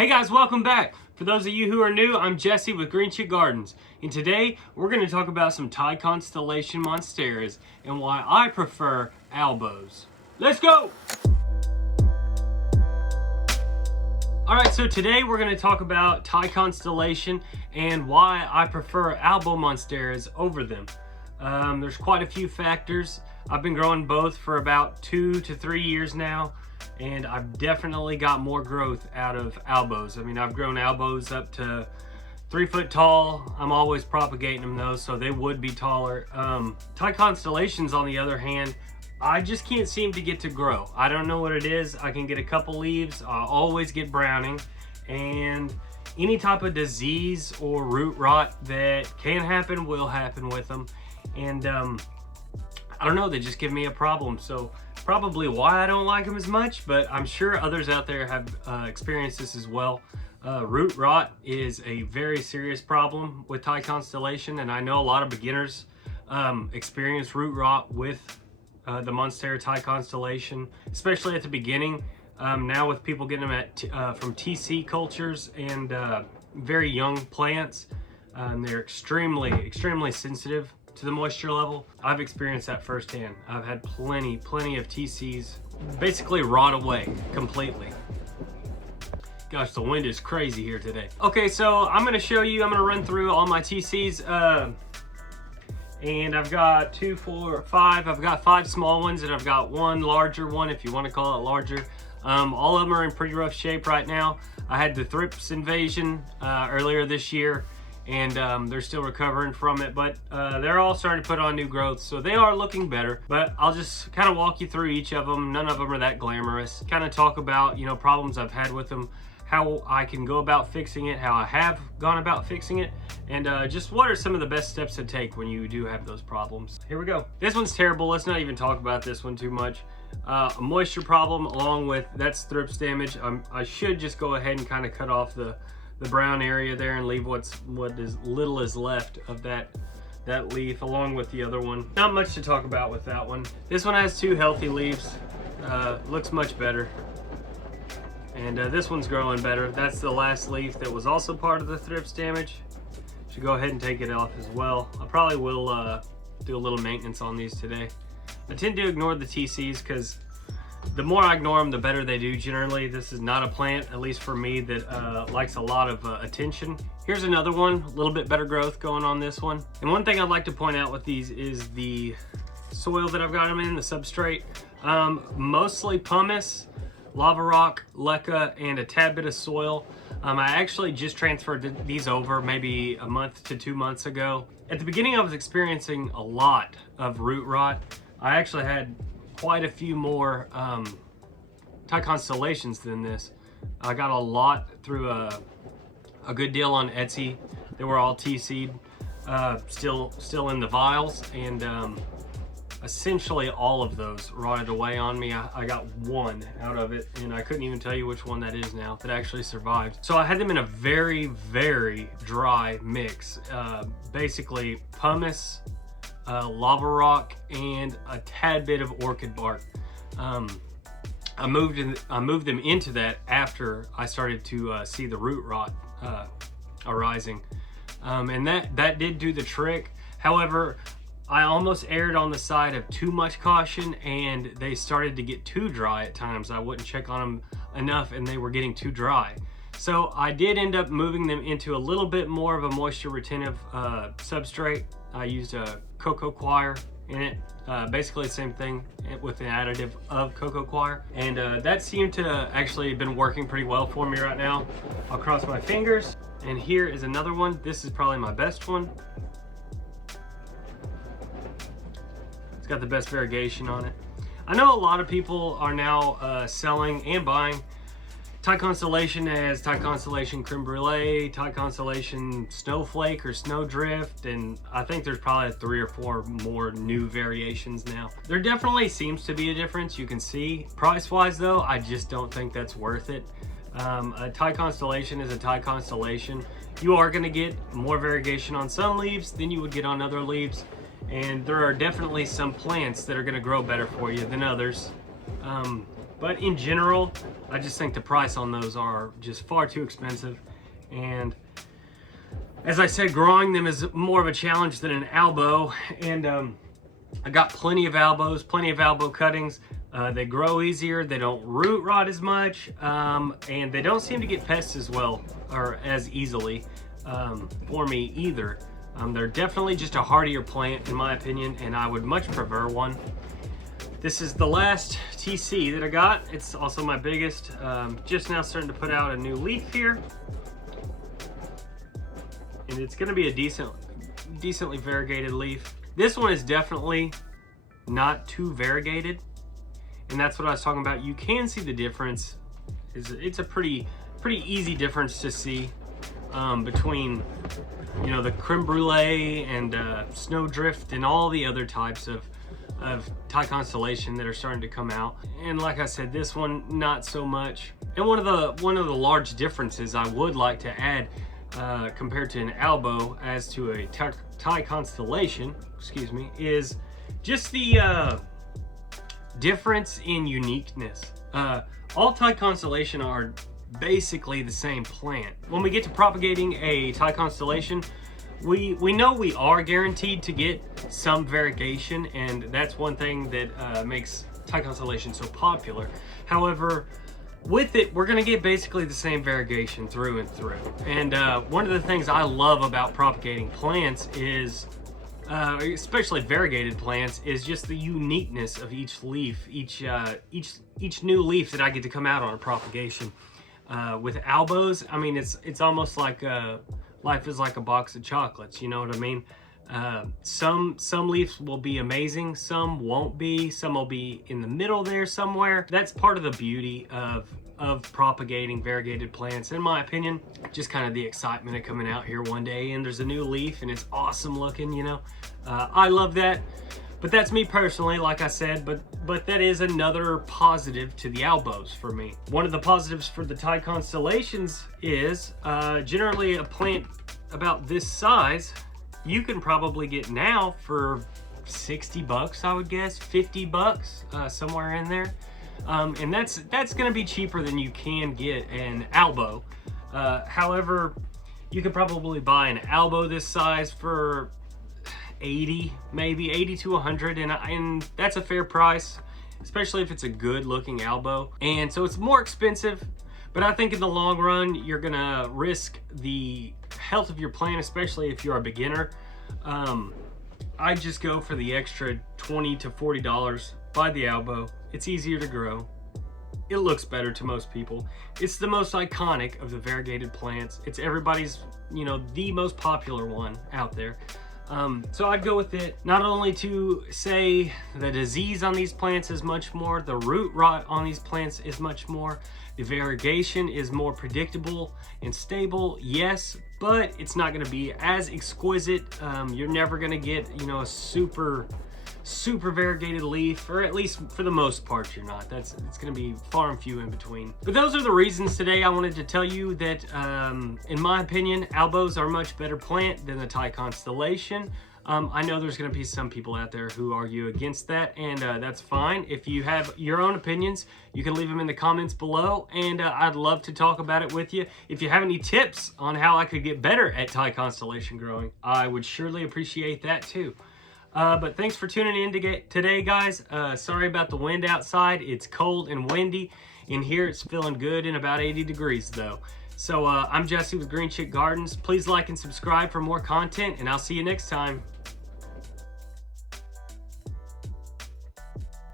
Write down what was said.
Hey guys, welcome back. For those of you who are new, I'm Jesse with Green Chick Gardens, and today we're going to talk about some Thai Constellation Monsteras and why I prefer Albos. Let's go! Alright, so today we're going to talk about Thai Constellation and why I prefer Albo Monsteras over them. There's quite a few factors. I've been growing both for about 2 to 3 years now, and I've definitely got more growth out of Albos. I mean, I've grown Albos up to 3 foot tall. I'm always propagating them though, so they would be taller. Thai Constellations, on the other hand, I just can't seem to get to grow. I don't know what it is. I can get a couple leaves. I always get browning, and any type of disease or root rot that can happen will happen with them. And I don't know, they just give me a problem. So probably why I don't like them as much, but I'm sure others out there have experienced this as well. Root rot is a very serious problem with Thai Constellation, and I know a lot of beginners experience root rot with the Monstera Thai Constellation, especially at the beginning. Now with people getting them from TC cultures and very young plants, they're extremely sensitive to the moisture level. I've experienced that firsthand. I've had plenty of TCs basically rot away completely. Gosh, the wind is crazy here today. Okay, so I'm gonna show you, I'm gonna run through all my TCs, and I've got 2, 4, 5. I've got 5 small ones, and I've got 1 larger one, if you want to call it larger. All of them are in pretty rough shape right now. I had the thrips invasion earlier this year, and they're still recovering from it, but they're all starting to put on new growth, so they are looking better. But I'll just kind of walk you through each of them. None of them are that glamorous. Kind of talk about, you know, problems I've had with them, how I can go about fixing it, how I have gone about fixing it, and just what are some of the best steps to take when you do have those problems. Here we go. This one's terrible. Let's not even talk about this one too much. A moisture problem, along with that's thrips damage. I should just go ahead and kind of cut off the brown area there and leave what is little is left of that leaf, along with the other one. Not much to talk about with that one. This one has 2 healthy leaves. Looks much better. And this one's growing better. That's the last leaf that was also part of the thrips damage. Should go ahead and take it off as well. I probably will do a little maintenance on these today. I tend to ignore the TCs because the more I ignore them, the better they do generally. This is not a plant, at least for me, that likes a lot of attention. Here's another one, a little bit better growth going on this one. And one thing I'd like to point out with these is the soil that I've got them in, the substrate. Mostly pumice, lava rock, leca, and a tad bit of soil. I actually just transferred these over maybe a month to 2 months ago. At the beginning, I was experiencing a lot of root rot. I actually had quite a few more Thai Constellations than this. I got a lot through a good deal on Etsy. They were all TC'd, still in the vials, and essentially all of those rotted away on me. I got 1 out of it, and I couldn't even tell you which one that is now that actually survived. So I had them in a very dry mix. Basically pumice, lava rock, and a tad bit of orchid bark. I moved them into that after I started to see the root rot arising, and that did do the trick. However, I almost erred on the side of too much caution, and they started to get too dry at times. I wouldn't check on them enough, and they were getting too dry. So I did end up moving them into a little bit more of a moisture retentive substrate. I used a cocoa coir in it, basically the same thing with the additive of cocoa coir, and that seemed to actually been working pretty well for me right now. I'll cross my fingers. And here is another one. This is probably my best one. It's got the best variegation on it. I know a lot of people are now selling and buying Thai Constellation as Thai Constellation Creme Brulee, Thai Constellation Snowflake or Snowdrift, and I think there's probably 3 or 4 more new variations now. There definitely seems to be a difference, you can see. Price-wise though, I just don't think that's worth it. A Thai Constellation is a Thai Constellation. You are going to get more variegation on some leaves than you would get on other leaves, and there are definitely some plants that are going to grow better for you than others. But in general, I just think the price on those are just far too expensive. And as I said, growing them is more of a challenge than an Albo. And I got plenty of Albos, plenty of Albo cuttings. They grow easier, they don't root rot as much, and they don't seem to get pests as well or as easily for me either. They're definitely just a hardier plant in my opinion, and I would much prefer one. This is the last TC that I got. It's also my biggest. Just now starting to put out a new leaf here. And it's gonna be a decently variegated leaf. This one is definitely not too variegated. And that's what I was talking about. You can see the difference. It's a pretty easy difference to see between, you know, the creme brulee and snowdrift and all the other types of Thai Constellation that are starting to come out. And like I said, this one not so much. And one of the large differences I would like to add compared to an Albo as to a Thai Constellation, excuse me, is just the difference in uniqueness. All Thai Constellation are basically the same plant. When we get to propagating a Thai Constellation, we know we are guaranteed to get some variegation, and that's one thing that makes Thai Constellation so popular. However, with it, we're gonna get basically the same variegation through and through. And one of the things I love about propagating plants is, especially variegated plants, is just the uniqueness of each leaf, each new leaf that I get to come out on a propagation. With Albos, I mean, it's almost like life is like a box of chocolates, you know what I mean? Some leaves will be amazing, some won't be, some will be in the middle there somewhere. That's part of the beauty of propagating variegated plants, in my opinion. Just kind of the excitement of coming out here one day and there's a new leaf and it's awesome looking, you know. I love that. But that's me personally, like I said, but that is another positive to the Albos for me. One of the positives for the Thai Constellations is generally a plant about this size, you can probably get now for 60 bucks, I would guess, 50 bucks, somewhere in there. And that's gonna be cheaper than you can get an Albo. However, you could probably buy an Albo this size for 80, maybe 80 to 100, and that's a fair price, especially if it's a good looking Albo. And so it's more expensive, but I think in the long run, you're gonna risk the health of your plant, especially if you're a beginner. I just go for the extra $20 to $40, buy the Albo. It's easier to grow. It looks better to most people. It's the most iconic of the variegated plants. It's everybody's, you know, the most popular one out there. So I'd go with it, not only to say the disease on these plants is much more, the root rot on these plants is much more, the variegation is more predictable and stable, yes, but it's not gonna be as exquisite. You're never gonna get, you know, a super variegated leaf, or at least for the most part you're not. It's gonna be far and few in between. But those are the reasons today I wanted to tell you that in my opinion, Albos are a much better plant than the Thai Constellation. I know there's gonna be some people out there who argue against that, and that's fine. If you have your own opinions, you can leave them in the comments below, and I'd love to talk about it with you. If you have any tips on how I could get better at Thai Constellation growing, I would surely appreciate that too. But thanks for tuning in today, guys. Sorry about the wind outside. It's cold and windy. In here, it's feeling good in about 80 degrees, though. So I'm Jesse with Green Chick Gardens. Please like and subscribe for more content, and I'll see you next time.